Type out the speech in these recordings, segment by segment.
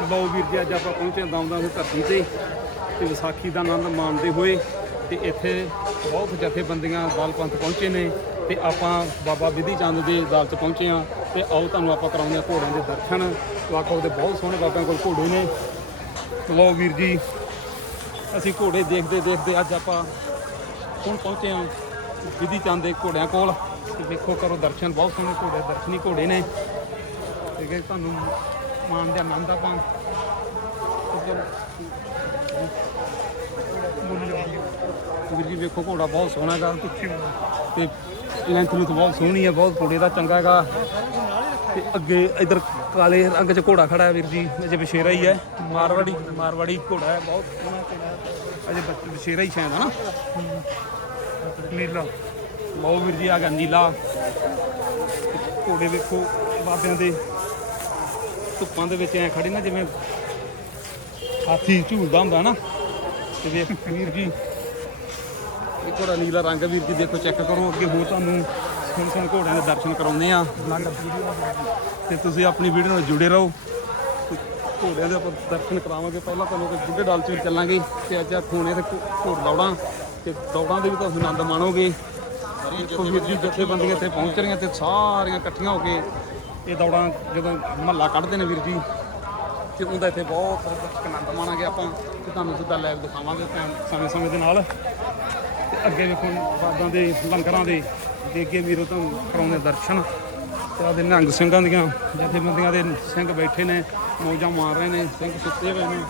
ਲਓ ਵੀਰ ਜੀ, ਅੱਜ ਆਪਾਂ ਪਹੁੰਚੇ ਦਮਦਮ ਦੀ ਧਰਤੀ ਤੇ ਤੇ ਵਿਸਾਖੀ ਦਾ ਆਨੰਦ ਮਾਣਦੇ ਹੋਏ ਤੇ ਇੱਥੇ ਬਹੁਤ ਜਥੇਬੰਦੀਆਂ ਦਲ ਪੰਥ ਪਹੁੰਚੇ ਨੇ ਤੇ ਆਪਾਂ ਬਾਬਾ ਵਿਧੀ ਚੰਦ ਦੇ ਦਲ 'ਚ ਪਹੁੰਚੇ ਆ ਤੇ ਆਓ ਤੁਹਾਨੂੰ ਆਪਾਂ ਕਰਾਉਂਦੇ ਆ ਘੋੜਿਆਂ ਦੇ ਦਰਸ਼ਨ। ਵਾਕੋ ਦੇ ਬਹੁਤ ਸੋਹਣੇ ਬਾਬਿਆਂ ਕੋਲ ਘੋੜੇ ਨੇ। ਲਓ ਵੀਰ ਜੀ, ਅਸੀਂ ਘੋੜੇ ਦੇਖਦੇ ਦੇਖਦੇ ਅੱਜ ਆਪਾਂ ਹੁਣ ਪਹੁੰਚੇ ਆ ਵਿਧੀ ਚੰਦ ਦੇ ਘੋੜਿਆਂ ਕੋਲ। ਤੇ ਦੇਖੋ ਕਰੋ ਦਰਸ਼ਨ, ਬਹੁਤ ਸੋਹਣੇ ਘੋੜੇ, ਦਰਸ਼ਨੀ ਘੋੜੇ ਨੇ। ਠੀਕ ਹੈ ਤੁਹਾਨੂੰ ਮਾਣ ਦੇ ਆਨੰਦ ਆਪਾਂ। ਵੀਰ ਜੀ ਵੇਖੋ, ਘੋੜਾ ਬਹੁਤ ਸੋਹਣਾ ਹੈਗਾ। ਤੇ ਲੈਂਥ ਲੁੱਥ ਬਹੁਤ ਸੋਹਣੀ ਹੈ ਬਹੁਤ ਘੋੜੇ ਦਾ ਚੰਗਾ ਹੈਗਾ। ਤੇ ਅੱਗੇ ਇਧਰ ਕਾਲੇ ਰੰਗ 'ਚ ਘੋੜਾ ਖੜਾ ਹੈ ਵੀਰ ਜੀ, ਅਜੇ ਬਸ਼ੇਰਾ ਹੀ ਹੈ। ਮਾਰਵਾੜੀ ਮਾਰਵਾੜੀ ਘੋੜਾ ਹੈ, ਬਹੁਤ ਸੋਹਣਾ ਘੋੜਾ ਅਜੇ ਬੱਚ- ਬਸ਼ੇਰਾ ਹੀ ਸ਼ਾਇਦ ਹੈ ਨਾ। ਨੀਲਾ। ਲਓ ਵੀਰ ਜੀ, ਆ ਗਿਆ ਨੀਲਾ। ਘੋੜੇ ਵੇਖੋ, ਬਾਬਿਆਂ ਦੇ। ਧੁੱਪਾਂ ਦੇ ਵਿੱਚ ਐ ਖੜੇ ਨਾ, ਜਿਵੇਂ ਹਾਥੀ ਝੂਲਦਾ ਹੁੰਦਾ ਨਾ। ਤੇ ਵੇਖ, ਵੀਰ ਜੀ। ਇਹ ਘੋੜਾ ਨੀਲਾ ਰੰਗ ਵੀਰ ਜੀ, ਦੇਖੋ ਚੈੱਕ ਕਰੋ ਅੱਗੇ ਹੋਰ ਤੁਹਾਨੂੰ ਸੁਣ ਸੁਣ ਘੋੜਿਆਂ ਦੇ ਦਰਸ਼ਨ ਕਰਾਉਂਦੇ ਆ ਤੇ ਤੁਸੀਂ ਆਪਣੀ ਵੀਡੀਓ ਨਾਲ ਜੁੜੇ ਰਹੋ। ਘੋੜਿਆਂ ਦੇ ਆਪਾਂ ਦਰਸ਼ਨ ਕਰਾਵਾਂਗੇ। ਪਹਿਲਾਂ ਤੁਹਾਨੂੰ ਕਿ ਬੁੱਢੇ ਡਾਲ ਚ ਵੀ ਚੱਲਾਂਗੇ। ਤੇ ਅੱਜ ਆ ਖੂਨੇ ਤੇ ਘੋ- ਘੋੜ ਦੌੜਾਂ। ਤੇ ਦੌੜਾਂ ਦੇ ਵੀ ਤੁਹਾਨੂੰ ਆਨੰਦ ਮਾਣੋਗੇ। ਦੇਖੋ ਵੀਰ ਜੀ, ਜਥੇਬੰਦੀਆਂ ਇੱਥੇ ਪਹੁੰਚ ਰਹੀਆਂ ਤੇ ਸਾਰੀਆਂ ਇਕੱਠੀਆਂ ਹੋ ਕੇ ਇਹ ਦੌੜਾਂ ਜਦੋਂ ਮਹੱਲਾ ਕੱਢਦੇ ਨੇ ਵੀਰ ਜੀ, ਤੇ ਉਹਦਾ ਇੱਥੇ ਬਹੁਤ ਆਨੰਦ ਮਾਣਾਂਗੇ ਆਪਾਂ, ਤੇ ਤੁਹਾਨੂੰ ਸਿੱਧਾ ਲਾਈਵ ਦਿਖਾਵਾਂਗੇ ਸਮੇਂ ਸਮੇਂ ਦੇ ਨਾਲ। ਤੇ ਅੱਗੇ ਵੇਖੋ ਬਾਦਾਂ ਦੇ, ਲੰਗਰਾਂ ਦੇ ਦੇ ਅੱਗੇ ਵੀਰੋ ਤੁਹਾਨੂੰ ਕਰਾਉਂਦੇ ਦਰਸ਼ਨ। ਤੇ ਆਦੇ ਨਿਹੰਗ ਸਿੰਘਾਂ ਦੀਆਂ, ਜਥੇਬੰਦੀਆਂ ਦੇ ਸਿੰਘ ਬੈਠੇ ਨੇ, ਮੌਜਾਂ ਮਾਰ ਰਹੇ ਨੇ, ਸਿੰਘ ਸੁੱਤੇ ਹੋਏ ਨੇ।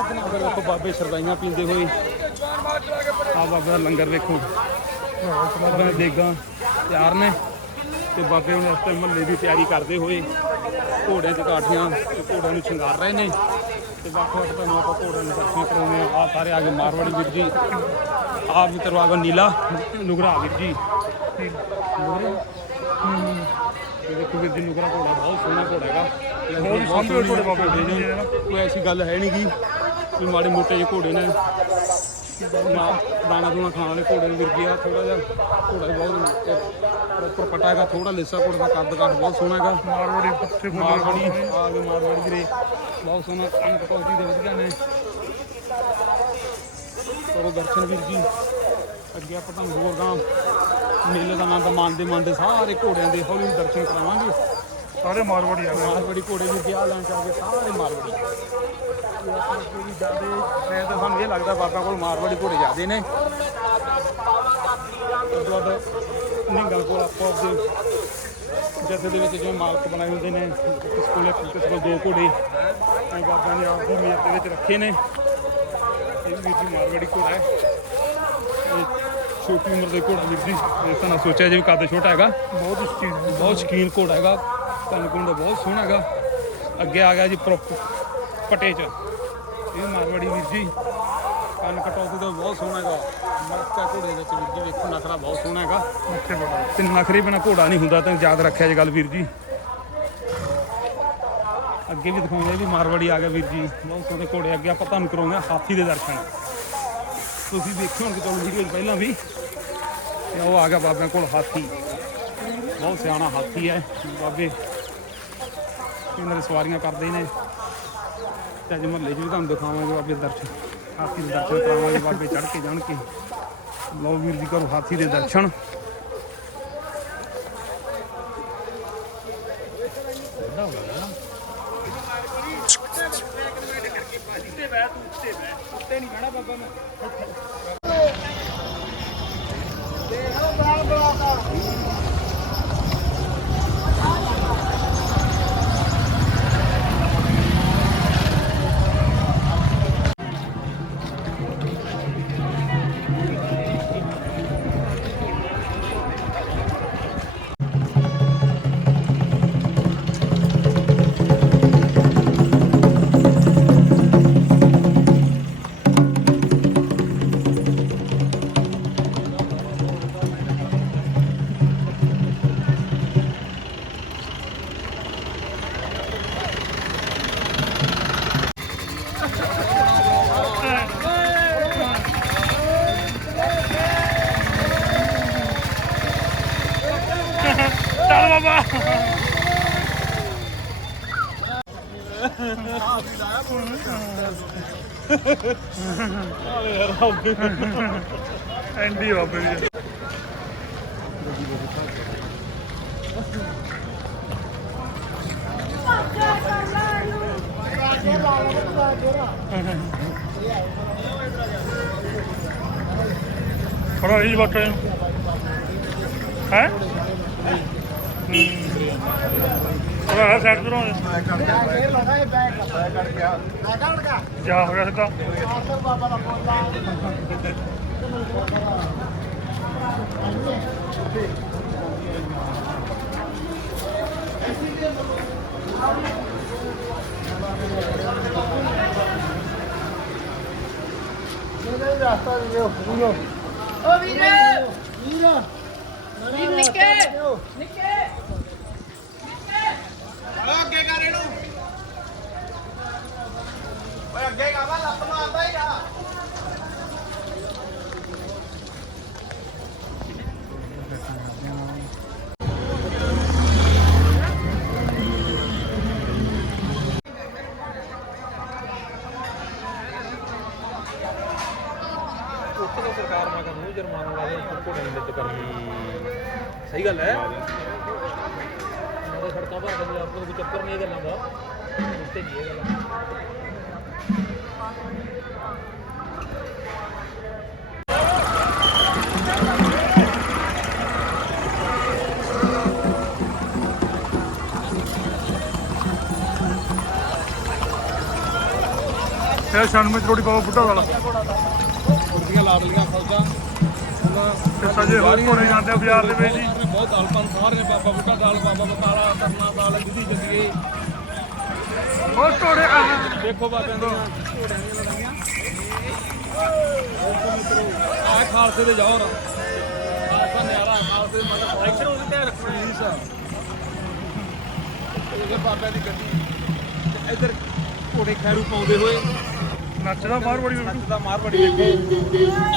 ਅਗਰ ਵੇਖੋ ਬਾਬੇ ਸਰਦਾਈਆਂ ਪੀਂਦੇ ਹੋਏ ਆ ਬਾਬੇ ਦਾ ਲੰਗਰ ਵੇਖੋ। ਬਾਬੇ ਦੇ ਦੇਗਾਂ ਤਿਆਰ ਨੇ। ਤੇ ਬਾਬੇ ਹੁਣ ਇਸ ਟਾਈਮ ਮਹੱਲੇ ਦੀ ਤਿਆਰੀ ਕਰਦੇ ਹੋਏ ਘੋੜਿਆਂ 'ਚ ਕਾਠੀਆਂ ਤੇ ਘੋੜਿਆਂ ਨੂੰ ਸ਼ਿੰਗਾਰ ਰਹੇ ਨੇ ਤੇ ਵੱਖ ਵੱਖ ਤੁਹਾਨੂੰ ਆਪਾਂ ਘੋੜਿਆਂ ਦੇ ਦਰਸ਼ਨ ਕਰਾਉਂਦੇ ਆ ਆ ਸਾਰੇ ਆ ਗਏ ਮਾਰਵਾੜੀ ਵੀਰ ਜੀ ਆ ਵੀ ਤਰਵਾਗਾ ਨੀਲਾ ਨੁਗਰਾ ਵੀਰ ਜੀ। ਇਹ ਦੇਖੋ ਵੀਰ ਜੀ ਨੁਗਰਾ ਘੋੜਾ ਬਹੁਤ ਸੋਹਣਾ ਘੋੜਾ ਹੈਗਾ। ਬਹੁਤ ਸਾਂਭੇ ਘੋੜੇ ਬਾਬੇ ਜੀ। ਕੋਈ ਐਸੀ ਗੱਲ ਹੈ ਨਹੀਂ ਵੀ ਮਾੜੇ ਮੋਟੇ ਜਿਹੇ ਘੋੜੇ ਨੇ ਨਾ। ਦਾਣਾ ਦੂਣਾ ਖਾਣ ਵਾਲੇ ਘੋੜੇ ਨੂੰ ਵੀਰ ਜੀ ਆ ਥੋੜਾ ਜਿਹਾ ਘੋੜਾ ਵੀ ਬਹੁਤ ਪ੍ਰੋਪਰ ਪਟਾ ਹੈਗਾ ਥੋੜਾ ਲਿੱਸਾ ਘੋੜੇ ਦਾ ਕੱਦ ਕਾਠ ਬਹੁਤ ਸੋਹਣਾ ਹੈਗਾ। ਮਾਰਵਾੜੀ ਪੱਠੇ ਮਾਰਵਾੜੀ ਆ ਗਏ ਮਾਰਵਾੜੀ ਵੀਰੇ ਬਹੁਤ ਸੋਹਣਾ ਅੰਕ ਕੁਆਲਿਟੀ ਦੇ ਵਧੀਆ ਨੇ। ਕਰੋ ਦਰਸ਼ਨ ਵੀਰ ਜੀ। ਅੱਗੇ ਆਪਾਂ ਤੁਹਾਨੂੰ ਹੋਰ ਗਾਂ ਮੇਲੇ ਦਾ ਆਨੰਦ ਮਾਣਦੇ ਮਾਣਦੇ ਸਾਰੇ ਘੋੜਿਆਂ ਦੇ ਹੌਲੀ ਦਰਸ਼ਨ ਕਰਾਵਾਂਗੇ। ਸਾਰੇ ਮਾਰਵਾੜੀ ਆ ਮਾਰਵਾੜੀ ਘੋੜੇ ਵੀ ਗਿਆ ਲੈਣ ਚ ਗਏ ਸਾਰੇ ਮਾਰਵਾੜੀ। ਕੋਈ ਜਾਂਦੇ ਸ਼ਾਇਦ ਸਾਨੂੰ ਇਹ ਲੱਗਦਾ ਬਾਬਾ ਕੋਲ ਮਾਰਵਾੜੀ ਘੋੜੇ ਜ਼ਿਆਦੇ ਨੇ। ਦੁੱਧ ਨਿੰਗਲ ਕੋਲ ਆਪੋ ਆਪਦੇ ਜਥੇ ਦੇ ਵਿੱਚ ਜਿਵੇਂ ਮਾਲਕ ਬਣਾਏ ਹੁੰਦੇ ਨੇ ਕਿਸ ਕੋਲੇ ਕਿਸ ਕੋਲ ਦੋ ਘੋੜੇ। ਇਹ ਬਾਬਾ ਨੇ ਆਪ ਦੀ ਮੇਰ ਦੇ ਵਿੱਚ ਰੱਖੇ ਨੇ। ਇਹ ਵੀ ਜੀ ਮਾਰਵਾੜੀ ਘੋੜਾ ਹੈ। ਛੋਟੀ ਉਮਰ ਦੇ ਘੋੜਾ ਵੀਰ ਜੀ ਇਹ ਤਾਂ ਨਾ ਸੋਚਿਆ ਜੇ ਵੀ ਕੱਦ ਛੋਟਾ ਹੈਗਾ। ਬਹੁਤ ਸ਼ਕੀਨ। ਬਹੁਤ ਸ਼ਕੀਨ ਘੋੜਾ ਹੈਗਾ। ਕੰਨ ਕੁੰਨ ਬਹੁਤ ਸੋਹਣਾ ਹੈਗਾ। ਅੱਗੇ ਆ ਗਿਆ ਜੀ ਪ੍ਰੋਪ ਪਟੇ ਚ। ਇਹ ਮਾਰਵਾੜੀ ਵੀਰ ਜੀ। ਕੰਨ ਕਟੌਤੀ ਦਾ ਬਹੁਤ ਸੋਹਣਾ ਹੈਗਾ। ਮਰਕਾ ਘੋੜੇ ਦੇ ਵਿੱਚ ਵੀਰ ਜੀ ਵੇਖੋ, ਨਖਰਾ ਬਹੁਤ ਸੋਹਣਾ ਹੈਗਾ। ਤੇ ਨਖਰੇ ਬਿਨਾ ਘੋੜਾ ਨਹੀਂ ਹੁੰਦਾ, ਤਾਂ ਯਾਦ ਰੱਖਿਆ ਜੇ ਗੱਲ ਵੀਰ ਜੀ। ਅੱਗੇ ਵੀ ਦਿਖਾਉਂਦੇ ਆ ਵੀ ਮਾਰਵਾੜੀ ਆ ਗਿਆ ਵੀਰ ਜੀ। ਬਹੁਤ ਸੋਹਣੇ ਘੋੜੇ ਅੱਗੇ ਆਪਾਂ ਤੁਹਾਨੂੰ ਕਰਾਉਂਦੇ ਆ ਹਾਥੀ ਦੇ ਦਰਸ਼ਨ। ਤੁਸੀਂ ਦੇਖਿਓ ਹੁਣ ਚਲੋ ਵੀਡੀਓ ਪਹਿਲਾਂ ਵੀ। ਤੇ ਉਹ ਆ ਗਿਆ ਬਾਬਿਆਂ ਕੋਲ ਹਾਥੀ। ਬਹੁਤ ਸਿਆਣਾ ਹਾਥੀ ਹੈ ਬਾਬੇ। ਇਹਨਾਂ ਦੇ ਸਵਾਰੀਆਂ ਕਰਦੇ ਨੇ। ਤੇ ਅੱਜ ਮਹੱਲੇ 'ਚ ਵੀ ਤੁਹਾਨੂੰ ਦਿਖਾਵਾਂਗੇ ਬਾਬੇ ਦਰਸ਼ਨ। ਹਾਥੀ ਦੇ ਦਰਸ਼ਨ ਕਰਾਵਾਂਗੇ, ਬਾਬੇ ਚੜ ਕੇ ਜਾਣ ਕੇ ਲੋ ਵੀਰ ਜੀ, ਕਰੋ ਹਾਥੀ ਦੇ ਦਰਸ਼ਨ। ਐਂਡੀ ਬਾਬੇ ਦੀ। ਫੜਾ ਇਹ ਬੱਟੇ ਹੈ? ਫੜਾ ਸੈਟ ਕਰੋ ਜਾ ਹੋ ਗਿਆ ਸਿੱਧਾ ਓ ਵੀਰੇ। ਵੀਰ। ਨਿੱਕੇ ਨਿੱਕੇ ਉੱਥੇ ਸਰਕਾਰ ਮੈਂ ਕਹਿੰਦਾ ਜੁਰਮਾਨਾ ਲਾ ਦੇ ਘੋੜੇ ਦੀ ਕਰਨੀ। ਸਹੀ ਗੱਲ ਹੈ। ਨਾਲੇ ਸੜਕਾਂ ਭਰ ਦਿੰਦੇ ਆਪ ਨੂੰ ਕੋਈ ਚੱਕਰ ਨਹੀਂ ਇਹ ਗੱਲਾਂ ਦਾ। ਉੱਤੇ ਨਹੀਂ ਇਹ ਗੱਲਾਂ। ਇਹ ਛਾਨਵੇਂ ਰੋਟੀ ਪਾਓ ਬੁੱਢਾ ਵਾਲਾ। ਕੁਰਸੀਆਂ ਲਾਡਲੀਆਂ ਫੌਜਾਂ। ਉਹਨਾਂ ਤੇ ਸਜੇ ਹੋਏ ਘੋੜੇ ਜਾਂਦੇ ਬਾਜ਼ਾਰ ਦੇ ਵਿੱਚ। ਜੀ ਬਹੁਤ ਦਲਪਨ ਸਾਰੇ ਬਾਬਾ ਬੁੱਢਾ ਦਾਲ ਬਾਬਾ ਬਕਾਲਾ ਤਰਨਾ ਦਾਲ ਜਿਹਦੀ ਜੱਦੀਏ ਉਹ ਘੋੜੇ ਆਹ ਦੇਖੋ ਬਾਬਿਆਂ ਦੀਆਂ ਘੋੜਿਆਂ ਦੀਆਂ ਲੜਾਈਆਂ ਆ ਖਾਲਸੇ ਦੇ ਜੌਹਰ ਖਾਲਸਾ ਨਿਆਰਾ ਖਾਲਸੇ ਦੇ ਮਤਲਬ ਐਕਸ਼ਨ ਉਹਦੇ ਤੇ ਰੱਖਣਾ ਜੀ ਸਰ। ਇਹ ਬਾਬਿਆਂ ਦੀ ਗੱਡੀ। ਤੇ ਇੱਧਰ ਘੋੜੇ ਖੈਰੂ ਪਾਉਂਦੇ ਹੋਏ। ਨੱਚਦਾ ਬੜੀ। ਨੱਚਦਾ ਮਾਰਵਾੜੀ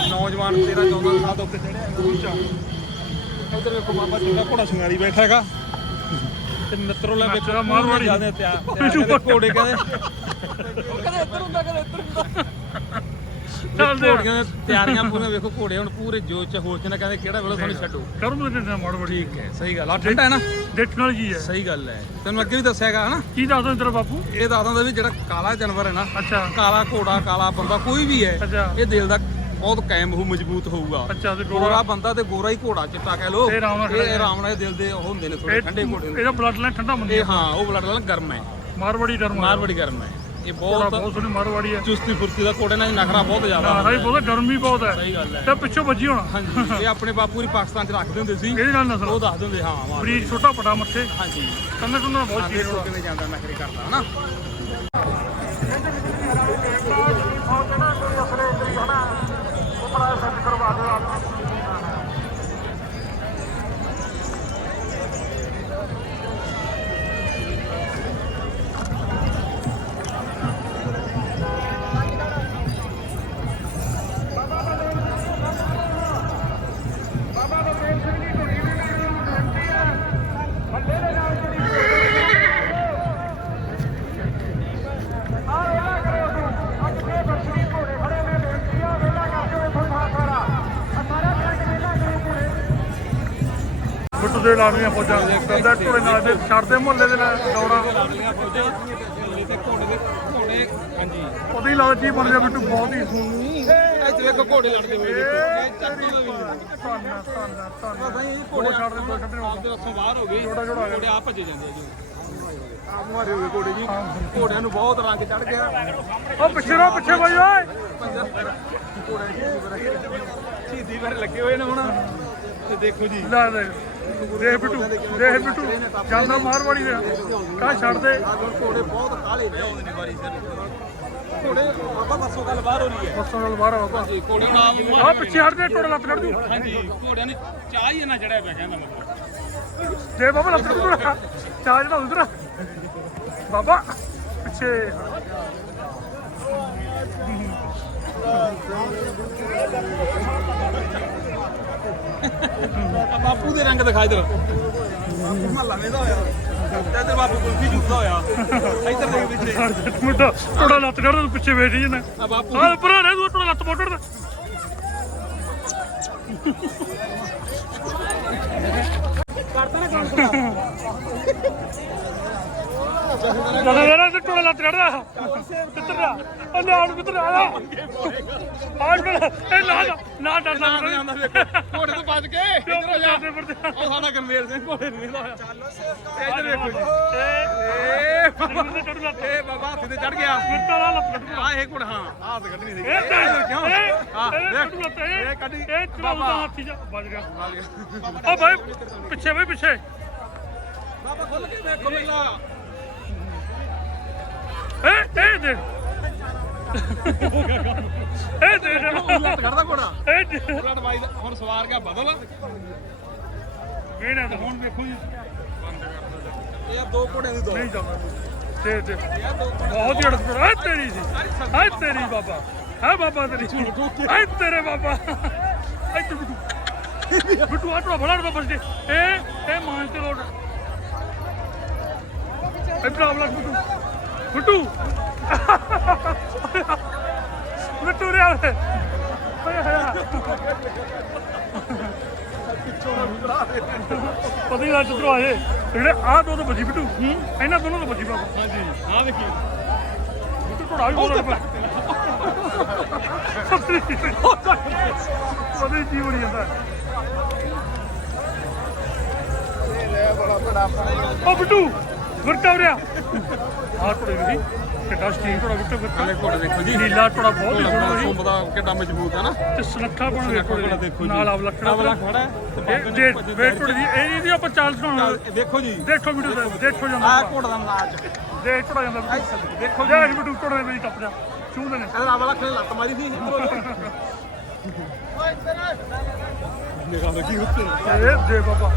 ਨੌਜਵਾਨ 13 14 ਸਾਲ ਤੋਂ ਉੱਤੇ ਚੜਿਆ ਉੱਚਾ ਉਧਰ ਵੇਖੋ ਬਾਬਾ ਜੀ ਦਾ ਘੋੜਾ ਸ਼ਿੰਗਾਰੀ ਬੈਠਾ ਹੈਗਾ। ਤੇ ਮਿੱਤਰੋ ਲੈ ਵੇਖੋ ਨੱਚਦਾ ਮਾਰਵਾੜੀ। ਜ਼ਿਆਦਾ ਤਿਆਰ ਤਿਆਰ ਕਹਿੰਦੇ ਘੋੜੇ ਕਹਿੰਦੇ। ਉਹ ਕਹਿੰਦੇ ਇੱਧਰ ਹੁੰਦਾ ਕਹਿੰਦੇ ਇੱਧਰ ਹੁੰਦਾ। ਚੱਲਦੇ ਆ। ਘੋੜੀਆਂ ਦੀਆਂ ਤਿਆਰੀਆਂ ਪੂਰੀਆਂ ਵੇਖੋ ਘੋੜੇ ਹੁਣ ਪੂਰੇ ਜੋਸ਼ ਚ ਹੋਸ਼ ਚ ਨਾ ਕਹਿੰਦੇ ਕਿਹੜਾ ਵੇਲੇ ਸਾਨੂੰ ਛੱਡੋ। ਕਰਮ ਦੇ ਦਿੰਦੇ ਮਾੜ। ਬੜੀ ਠੀਕ ਹੈ ਸਹੀ ਗੱਲ ਆ ਠੰਡਾ ਹੈ ਨਾ? ਦੇਖਣ ਵਾਲੀ ਚੀਜ਼ ਹੈ। ਸਹੀ ਗੱਲ ਹੈ। ਤੈਨੂੰ ਅੱਗੇ ਵੀ ਦੱਸਿਆਗਾ ਹਨਾ? ਕੀ ਦੱਸਦਾ ਤੇਰਾ ਬਾਪੂ? ਇਹ ਦੱਸਦਾ ਵੀ ਜਿਹੜਾ ਕਾਲਾ ਜਾਨਵਰ ਹੈ ਨਾ ਅੱਛਾ। ਕਾਲਾ ਘੋੜਾ ਕਾਲਾ ਬੰਦਾ ਕੋਈ ਵੀ ਹੈ ਅੱਛਾ। ਇਹ ਦਿਲ ਦਾ ਬਹੁਤ ਕਾਇਮ ਹੋ ਮਜ਼ਬੂਤ ਹੋਊਗਾ। ਅੱਛਾ ਤੇ ਗੋਰਾ ਬੰਦਾ ਤੇ ਗੋਰਾ ਹੀ ਘੋੜਾ ਚਿੱਟਾ ਕਹਿ ਲੋ ਇਹ ਆਰਾਮ ਨਾਲ ਦਿਲ ਦੇ ਉਹ ਹੁੰਦੇ ਨੇ ਥੋੜੇ ਠੰਡੇ ਘੋੜੇ ਹੁੰਦੇ ਇਹਦਾ ਬਲੱਡ ਲਾਈਨ ਠੰਡਾ ਮੰਦੀ ਇਹ ਹਾਂ ਉਹ ਬਲੱਡ ਨਾਲ ਗਰਮ ਹੈ। ਮਾਰਵਾੜੀ ਡਰਮ ਮਾਰ ਬੜੀ ਗਰਮ ਹੈ। ਇਹ ਬਹੁਤ ਬਹੁਤ ਸੋਹਣੀ ਮਾਰਵਾੜੀ ਹੈ। ਚੁਸਤੀ ਫੁਰਤੀ ਦਾ ਘੋੜੇ ਨਾਲ ਨਖਰਾ ਬਹੁਤ ਜ਼ਿਆਦਾ ਨਾਰਾ ਹੀ। ਬਹੁਤ ਗਰਮੀ ਬਹੁਤ ਹੈ। ਸਹੀ ਗੱਲ ਹੈ। ਤੇ ਪਿੱਛੋਂ ਵੱਜੀ ਹੋਣਾ। ਹਾਂਜੀ ਇਹ ਆਪਣੇ ਬਾਪੂ ਜੀ ਪਾਕਿਸਤਾਨ ਚ ਰੱਖਦੇ ਹੁੰਦੇ ਸੀ। ਇਹਦੇ ਨਾਲ ਨਸਲ ਉਹ ਦੱਸ ਦਿੰਦੇ ਹਾਂ ਬਰੀਕ ਛੋਟਾ ਪਟਾ ਮੱਥੇ। ਹਾਂਜੀ। ਕੰਨੇ ਕੰਨੇ ਬਹੁਤ ਹਾਂ ਚੀਜ਼ ਕਿਵੇਂ ਜਾਂਦਾ ਨਖਰੇ ਕਰਦਾ ਹਨਾ? ਦੇ ਲਾਵੀਆਂ ਫੌਜਾਂ ਕੰਦਾ ਟੋਲੇ ਨਾਲ ਦੇ ਛੱਡਦੇ ਮੁਹੱਲੇ ਦੇ ਨਾਲ ਦੌੜਾ ਲਾਡਲੀਆਂ ਫੌਜਾਂ। ਤੇ ਘੋੜੇ ਦੇ ਘੋੜੇ ਹਾਂਜੀ ਉਹਦੀ ਲਾਲ ਜੀ ਬਣ ਗਿਆ ਬਿੱਟੂ ਬਹੁਤ ਹੀ ਇੱਥੇ ਵੇਖੋ ਘੋੜੇ ਲੜਦੇ ਹੋਏ ਦੇਖੋ ਇਹ ਚੱਕੀ ਦਾ ਵੀ ਨਹੀਂ ਧੰਨਾ ਧੰਨਾ ਧੰਨਾ ਬਸ ਅਸੀਂ ਦੋ ਘੋੜੇ ਛੱਡ ਦੇ ਦੋ ਛੱਡਣੇ ਆਪਦੇ ਹੱਥੋਂ ਬਾਹਰ ਹੋ ਗਏ ਜੋੜਾ ਜੋੜਾ ਘੋੜੇ ਆ ਭੱਜੇ ਜਾਂਦੇ ਆ ਜੀ ਆਪ ਮਾਰੇ ਹੋਏ ਘੋੜੇ ਜੀ ਘੋੜਿਆਂ ਨੂੰ ਬਹੁਤ ਰੰਗ ਚੜ ਗਿਆ ਉਹ ਪਿੱਛੇ ਰੋ ਪਿੱਛੇ ਬਾਈ ਓਏ। ਸ਼ਹੀਦੀ ਲੱਗੇ ਹੋਏ ਨੇ ਹੁਣ। ਤੇ ਦੇਖੋ ਜੀ। ਲੈ ਦੇ। ਦੇਖ ਬਿੱਟੂ ਦੇਖ ਬਿੱਟੂ ਜਾਂਦਾ ਮਾਰਵਾੜੀ ਦੇ। ਕਾ ਛੱਡ ਦੇ। ਘੋੜੇ ਬਹੁਤ ਕਾਲੇ ਨੇ ਨੇ ਵਾਰੀ ਸਿਰ ਘੋੜੇ ਬਾਬਾ ਪਰਸੋਂ ਗੱਲ ਬਾਹਰ ਹੋ ਰਹੀ ਹੈ। ਬੱਸਾਂ ਨਾਲ ਬਾਹਰ ਆ ਬਾਬਾ। ਜੀ ਘੋੜੀ ਨਾਮ ਆ ਪਿੱਛੇ ਹਟ ਦੇ ਟੋੜਾ ਲੱਤ ਕੱਢ ਦੂ ਹਾਂਜੀ ਘੋੜਿਆਂ ਨੇ ਚਾਹ ਹੀ ਨਾ ਚੜਿਆ ਪਿਆ ਕਹਿੰਦਾ ਮਤਲਬ ਜੇ ਬਾਬਾ ਲੱਤ ਕੱਢ ਚਾਹ ਜਿਹੜਾ ਉਧਰ। ਬਾਬਾ ਪਿੱਛੇ। ਬਾਪੂ ਦੇ ਰੰਗ ਦਿਖਾ ਇਧਰ। ਮਹੱਲਾ ਵੇਦਾ ਹੋਇਆ। ਤੇ ਤੇ ਬਾਪੂ ਕੁਲਫੀ ਝੂਠਦਾ ਹੋਇਆ। ਇੱਧਰ ਦੇਖ ਪਿੱਛੇ। ਮੁੰਡਾ ਟੋੜਾ ਲੱਤ ਕੱਢ ਤੂੰ ਪਿੱਛੇ ਬੈਠੀ ਜਨਾ ਆ ਬਾਪੂ ਹਾਂ ਭਰਾ ਨੇ ਤੂੰ ਟੋੜਾ ਲੱਤ ਮੋਟੜ ਦਾ। ਜਦੋਂ ਯਾਰ ਤੇ ਟੋੜਾ ਲੱਤ ਕੱਢਦਾ ਕਿੱਧਰ ਦਾ ਨਾਲ ਕਿੱਧਰ ਆ? ਆਜ ਬੜਾ ਇਹ ਨਾ ਨਾ ਨਾ ਡਰ ਨਾ ਜਾਂਦਾ ਵੇਖੋ। ਘੋੜੇ ਤੋਂ ਬਚ ਕੇ ਕਿਉਂ ਜਾਂਦੇ ਫਿਰਦੇ ਉਹ ਸਾਡਾ ਗਰਮੇਲ ਸਿੰਘ ਘੋੜੇ ਨੂੰ ਵੇਂਦਾ ਹੋਇਆ ਚੱਲ ਇੱਧਰ ਦੇਖੋ ਜੀ। ਇਹ ਏ ਬਾਬਾ ਏ ਬਾਬਾ ਹਾਥੀ ਤੇ ਚੜ ਗਿਆ। ਲੱਤ ਕੱਢ। ਆ ਇਹ ਘੋੜਾ ਹਾਂ ਆਹ ਤੇ ਕੱਢਣੀ ਸੀ ਇਹ ਕਿਉਂ? ਹਾਂ ਇਹ ਦੇਖ। ਇਹ ਕੱਢੀ। ਇਹ ਚਲਾਉਂਦਾ ਹਾਥੀ ਜਾ ਵੱਜ ਗਿਆ। ਆ ਓ ਭਾਈ ਪਿੱਛੇ ਬਈ ਪਿੱਛੇ। ਬਾਬਾ ਖੁੱਲ ਕੇ ਦੇਖੋ ਪਹਿਲਾਂ। ਇਹ ਇਹ ਦੇਖ। ਇਹ ਦੇਖ ਲੱਤ ਕੱਢਦਾ ਘੋੜਾ ਇਹ ਦੇਖ। ਪੂਰਾ ਡਵਾਈ ਹੁਣ ਸਵਾਰ ਗਿਆ ਬਦਲ ਵੇਣਾ ਤਾਂ ਹੁਣ ਵੇਖੋ ਜੀ ਇਹ ਆ ਦੋ ਘੋੜਿਆਂ ਦੀ ਦੋ ਨਹੀਂ ਜਾਂਦਾ ਤੇ ਤੇ ਇਹ ਆ ਦੋ ਬਹੁਤ ਹੀ ਅੜਕ ਹੈ ਤੇਰੀ ਸੀ ਹੈ ਤੇਰੀ ਬਾਬਾ ਹੈ ਬਾਬਾ ਤੇਰੀ ਹੈ ਤੇਰੇ ਬਾਬਾ ਹੈ ਤੂੰ ਬਿੱਟੂ ਬਿੱਟੂ ਆ ਟੋੜਾ ਬੜਾ ਬਾਬਾ ਜੀ ਇਹ ਇਹ ਮਾਨ ਤੇ ਲੋਟ ਇਹ ਪ੍ਰੋਬਲਮ ਬਿੱਟੂ ਬਿੱਟੂ ਰਿਆ ਓਏ ਪਤਾ ਹੀ ਲੱਗ ਚੁੱਕਾ ਆਏ। ਜਿਹੜੇ ਆਹ ਦੋ ਤੋਂ ਬਚੀ ਬਿੱਟੂ ਇਹਨਾਂ ਦੋਨੋਂ ਤੋਂ ਬਚੀ ਬਾਬਾ ਹਾਂਜੀ। ਆ ਵੇਖੀ। ਬਿੱਟੂ ਟੋੜਾ ਵੀ ਬੋਲ ਰਿਹਾ ਪਤਾ ਹੀ ਕੀ ਬਣੀ ਜਾਂਦਾ। ਉਹ ਬਿੱਟੂ ਉਰਿਆ ਆਹ ਟੋੜੇ ਵੀ ਕਿੱਡਾ ਸਟੀਮ ਟੋੜਾ ਗੁਰਟਾ ਆਲੇ ਘੋੜਾ ਦੇਖੋ ਜੀ। ਨੀਲਾ ਟੋੜਾ ਬਹੁਤ ਹੀ ਸੋਹਣਾ ਸੀ ਸੁੰਬ ਦਾ ਕਿੱਡਾ ਮਜ਼ਬੂਤ ਹੈ ਨਾ। ਤੇ ਸੁਨੱਖਾ ਬਣ ਗਿਆ ਟੋੜੇ ਦੇਖੋ ਜੀ। ਨਾਲ ਆਵ ਲੱਕੜਾ ਆਵਲਾ ਖੜਾ ਹੈ ਤੇ ਇਹ ਨੇ ਜੇ ਵੇਟ ਟੋੜੀ ਦੀ ਇਹ ਆਪਾਂ ਚਾਲ ਸੁਣਾਉਣਾ। ਚੱਲ, ਦੇਖੋ ਜੀ। ਦੇਖੋ ਵੀਡੀਓ ਦੇਖੋ ਆ ਜਾਂਦਾ। ਘੋੜਾ ਦਾ ਨਾਚ। ਦੇਖ ਟੋੜਾ ਜਾਂਦਾ ਦੇਖੋ ਜੇ। ਬਿੱਟੂ ਟੋੜੇ ਦੇ ਵਿੱਚ ਟੱਪ ਜਾ ਚੂੰਦੇ ਨੇ ਇਹਦਾ ਆਵਲਾ ਖੜੇ ਲੱਤ ਮਾਰੀ ਸੀ। ਨਿਗਾਹ ਲੱਗੀ ਉੱਤੇ ਇਹ ਦੇ ਬਾਬਾ।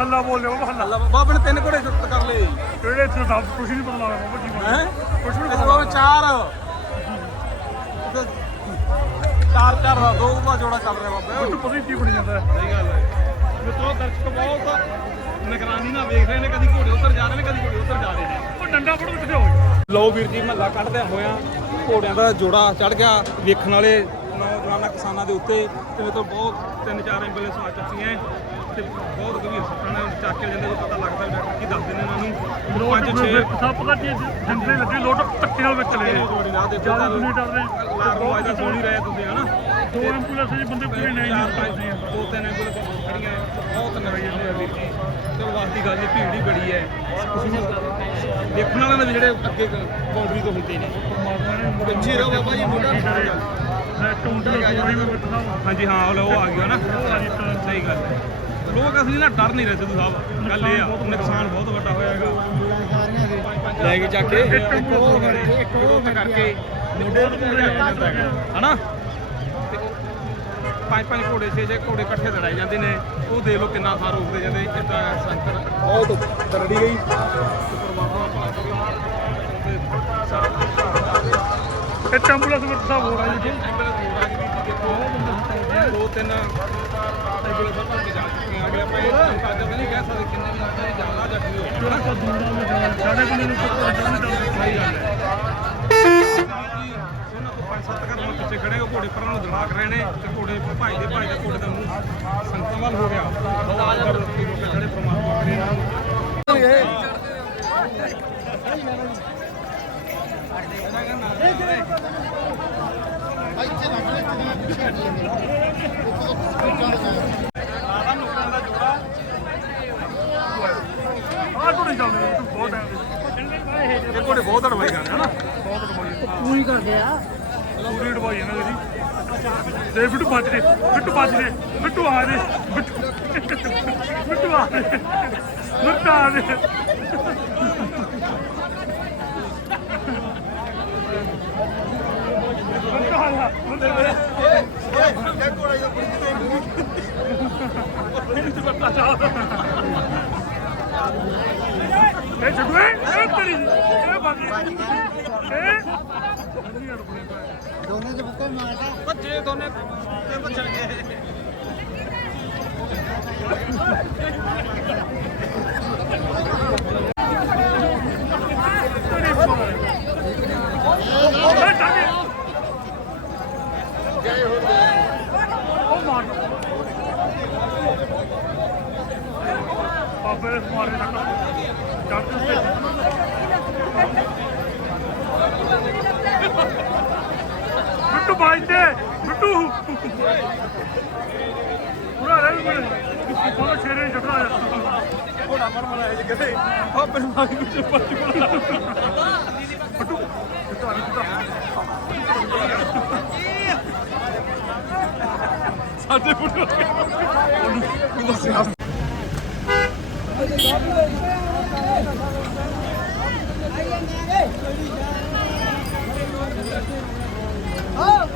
ਹੱਲਾ ਬੋਲ ਲਿਆ ਬਾਬਾ ਹੱਲਾ। ਅੱਲਾ ਬਾਬੇ ਨੇ ਤਿੰਨ ਘੋੜੇ ਜੁੱਟ ਕਰ ਲਏ। ਕਿਹੜੇ ਇੱਥੇ ਤਾਂ ਕੁਝ ਨਹੀਂ ਪਤਾ ਲੱਗਦਾ ਬਾਬਾ ਕੀ ਹੈ? ਕੁਝ ਨਹੀਂ ਬਾਬੇ ਚਾਰ। ਚਾਰ ਚਾਰ ਦਾ ਦੋ ਦਾ ਜੋੜਾ ਚੱਲ ਰਿਹਾ ਬਾਬੇ। ਬਿੱਟੂ ਪਤਾ ਹੀ ਕੀ ਬਣੀ ਜਾਂਦਾ। ਹੈ। ਸਹੀ ਗੱਲ ਹੈ। ਮਿੱਤਰੋ ਦਰਸ਼ਕ ਬਹੁਤ ਨਿਗਰਾਨੀ ਨਾਲ ਵੇਖ ਰਹੇ ਨੇ ਕਦੀ ਘੋੜੇ ਉੱਤਰ ਜਾ ਰਹੇ ਨੇ ਕਦੀ ਘੋੜੇ ਉੱਤਰ ਜਾ ਰਹੇ ਨੇ। ਉਹ ਡੰਡਾ ਫੜੋ ਕਿੱਥੇ ਹੋਏ ਲਓ ਵੀਰ ਜੀ ਮਹੱਲਾ ਕੱਢਦਿਆਂ ਹੋਇਆਂ ਘੋੜਿਆਂ ਦਾ ਜੋੜਾ ਚੜ ਗਿਆ ਵੇਖਣ ਵਾਲੇ ਨੌਜਵਾਨਾਂ ਕਿਸਾਨਾਂ ਦੇ ਉੱਤੇ। ਤੇ ਮੇਰੇ ਤੋਂ ਬਹੁਤ ਤਿੰਨ ਚਾਰ ਐਂਬੂਲੈਂਸ ਆ ਚੁੱਕੀਆਂ। ਹੈ ਤੇ ਬਹੁਤ ਗੰਭੀਰ ਸੱਟਾਂ ਨਾਲ ਚੱਕ ਕੇ ਜਾਂਦੇ ਪਤਾ ਲੱਗਦਾ ਡਾਕਟਰ ਕੀ ਦੱਸਦੇ ਨੇ ਇਹਨਾਂ ਨੂੰ। ਪੰਜ ਛੇ ਸਭ ਪਤਾ ਕੀ ਜਿੰਦੇ ਲੱਗੇ ਲੋਟ ਧੱਕੇ ਨਾਲ ਵਿੱਚ ਚਲੇ ਗਏ ਜੋੜੀ ਨਾਲ ਦੇ ਜ਼ਿਆਦਾ ਨਹੀਂ ਡਰਦੇ ਲਾਗਵਾਜ ਦਾ ਸੁਣ ਹੀ ਰਹੇ ਤੁਸੀਂ ਹਨਾ ਦੋ ਐਂਬੂਲੈਂਸ ਜੀ ਬੰਦੇ ਪੂਰੇ ਨਹੀਂ ਚਾਰ ਨਹੀਂ ਪੰਜ ਦੋ ਤਿੰਨ ਐਂਬੂਲੈਂਸ ਖੜੀਆਂ ਹੈ, ਬਹੁਤ ਨਰਾਈ ਜਾਂਦੇ ਆ ਵੀਰ ਜੀ। ਤੇ ਵਾਸਤੀ ਗੱਲ ਇਹ ਭੀੜ ਹੀ ਬੜੀ ਹੈ। ਦੇਖਣ ਵਾਲਿਆਂ ਦੇ ਜਿਹੜੇ ਅੱਗੇ ਬਾਉਂਡਰੀ ਤੋਂ ਹੁੰਦੇ ਨੇ। ਪਿੱਛੇ ਰਹੋ ਬਾਬਾ ਜੀ ਮੁੰਡਾ ਮੈਂ ਟੁੰਡਾ ਗੋਰੀ ਮੈਂ ਬਿਠਾ ਹਾਂਜੀ ਹਾਂ ਉਹ ਆ ਗਿਆ ਨਾ। ਸਹੀ ਗੱਲ ਹੈ। ਲੋਕ ਅਸਲੀ ਨਾ ਡਰ ਨਹੀਂ ਰਹੇ ਸਿੱਧੂ ਸਾਹਿਬ। ਗੱਲ ਇਹ ਆ ਨੁਕਸਾਨ ਬਹੁਤ ਵੱਡਾ ਹੋਇਆ ਹੈਗਾ। ਲੈ ਕੇ ਜਾ ਕੇ। ਇੱਕ ਉਹ ਇੱਕ ਉਹ ਕਰਕੇ ਮੁੰਡੇ ਨੂੰ ਹਨਾ? ਪੰਜ ਪੰਜ ਘੋੜੇ ਛੇ ਛੇ ਘੋੜੇ ਇਕੱਠੇ ਲੜਾਈ ਜਾਂਦੇ ਨੇ। ਉਹ ਦੇਖ ਲਓ ਕਿੰਨਾ ਸਾਰ ਰੋਕਦੇ ਜਾਂਦੇ ਇਦਾਂ ਸੰਕਰ ਬਹੁਤ ਦਰੜੀ ਗਈ। ਇਹ ਐਂਬੂਲੈਂਸ ਵਿੱਚ ਸਭ ਹੋ ਰਿਹਾ ਜੀ। ਦੋ ਤਿੰਨ ਪੰਜ ਸੱਤ ਘਰ ਪਿੱਛੇ ਖੜੇ ਉਹ ਘੋੜੇ ਪਰਾਂ ਨੂੰ ਦੜਾਕ ਰਹੇ ਨੇ ਤੇ ਘੋੜੇ ਭਾਈ ਦੇ ਭਾਈ ਦਾ ਘੋੜੇ ਦਾ ਮੂੰਹ ਸੰਗਤਾਂ ਵੱਲ ਹੋ ਗਿਆ ਪਰ ਲੋਕੀ ਲੋਕ ਖੜੇ ਪ੍ਰਮਾਤਮਾ ਕਰੇ ਇਹਨਾਂ ਨੂੰ ਆਹ ਟੁੱਟ ਜਾਂਦੇ ਨੇ ਬਹੁਤ ਟਾਈਮ ਇਹ ਘੋੜੇ ਬਹੁਤ ਅੜਵਾਈ ਕਰਦੇ ਹਨਾ ਪੂਰੀ ਕਰ ਗਿਆ ਪੂਰੀ ਡਵਾਈ ਇਹਨਾਂ ਦੀ ਤੇ ਬਿੱਟੂ ਬਚ ਦੇ ਬਿੱਟੂ ਬਚ ਦੇ ਬਿੱਟੂ ਆ ਦੇ ਬਿੱਟੂ ਬਿੱਟੂ ਆ ਦੇ ਬਿੱਟੂ ਆ ਦੇ। ਬਿੱਟੂ ਆ ਜਾ ਬਿੱਟੂ ਆ ਜਾ। ਇਹ ਛੱਡੋ ਇਹ ਇਹ ਤੇਰੀ ਇਹ ਬੰਦ ਇਹ ਦੋਨੇ ਚ ਬੁੱਕਾ ਮਾਰਦਾ। ਭੱਜੇ ਦੋਨੇ ਤੇ ਭੱਜਣ ਗਏ। ਬਾਬੇ ਮਾਰੇ ਨਾ ਚੜ੍ਹਦੇ ਪੂਰਾ ਰਹਿ ਗਿਆ ਕੋਲ ਛੇਰੇ ਜੱਟਾ ਆ ਘੋੜਾ ਮਰ ਮਰ ਆਇਆ ਕਿਤੇ। ਆ ਪਿੰਡ ਮਾਰ ਕੇ ਪੱਟ ਸਾਡੇ ਪੁੱਟ ਉਹਨੂੰ ਦੱਸਿਆ ਆਪਣਾ ਵਾਲਾ ਨਹੀਂ Oh!